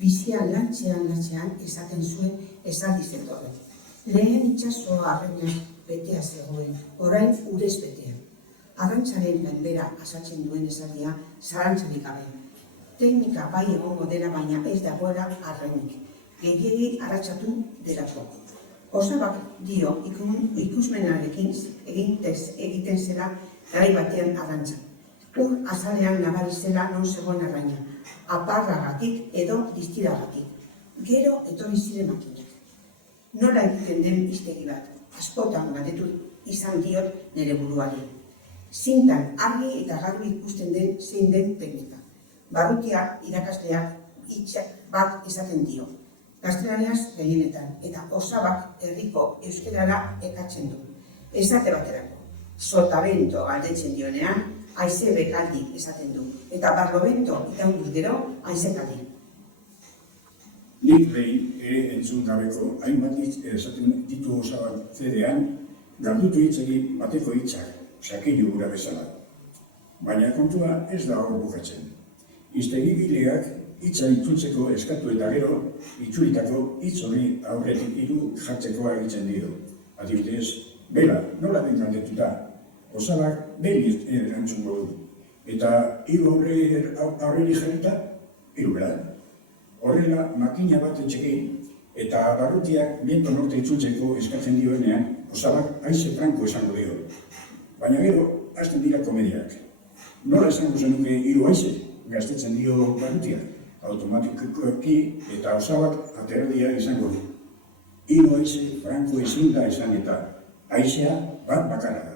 Bizian lantzean esaten zuen esaldi zetorren. Lehen itsasoa arrainaz betea zegoen, orain urez betea. Arrantzaren gainbera asatzen duen esaldia zarantzarik gabe. Teknika bai egongo dela, baina ez dagoela arrainik. Gehiegi arratsatu delako. Osabak dio ikusmenarekin egiten zela garai batean arrantza. Ur azalean nabari zela non zegoen arraina, aparragatik edo distiragatik. Gero etorri ziren makinak. Nola egiten den hiztegi bat, askotan galdetu izan diot nire buruari. Zintan argi eta garbi ikusten den zein den teknika. Barrutiak irakasleak hitz bat esaten dio, gaztelaniaz gehienetan, eta Osabak herriko euskerara ekatzen du. Esate baterako, sotavento galdetzen dionean, haize bekaldi esaten du, eta barlovento itaunduz gero haizekaldi. Nik behin ere entzun gabeko hainbat hitz esaten ditu Osabak zedean, galdutu hitz egin bateko hitzak, sakilu gura bezala. Baina kontua ez da hor bukatzen. Hiztegigileak hitza itzultzeko eskatu eta gero, itzulikako hitz hori aurretik hiru jartzeko agintzen dio. Adibidez, bela, nola den galdetuta, Osabak beli erantzungo du. Eta hiru aurreri jarrita, hiru bela. Horrela, makina bat etxekin eta barrutiak biento norte itzultzeko eskatzen dioenean, Osabak haize franko esango dio. Baina gero, hasten dira komediak. Nola esango zenuke hiru haize? Gaztetzen dio barrutiak. Automatikoki eta Osabak aterdia izango du. Hiru haize franko ezin da esan eta haizea bat bakarra da.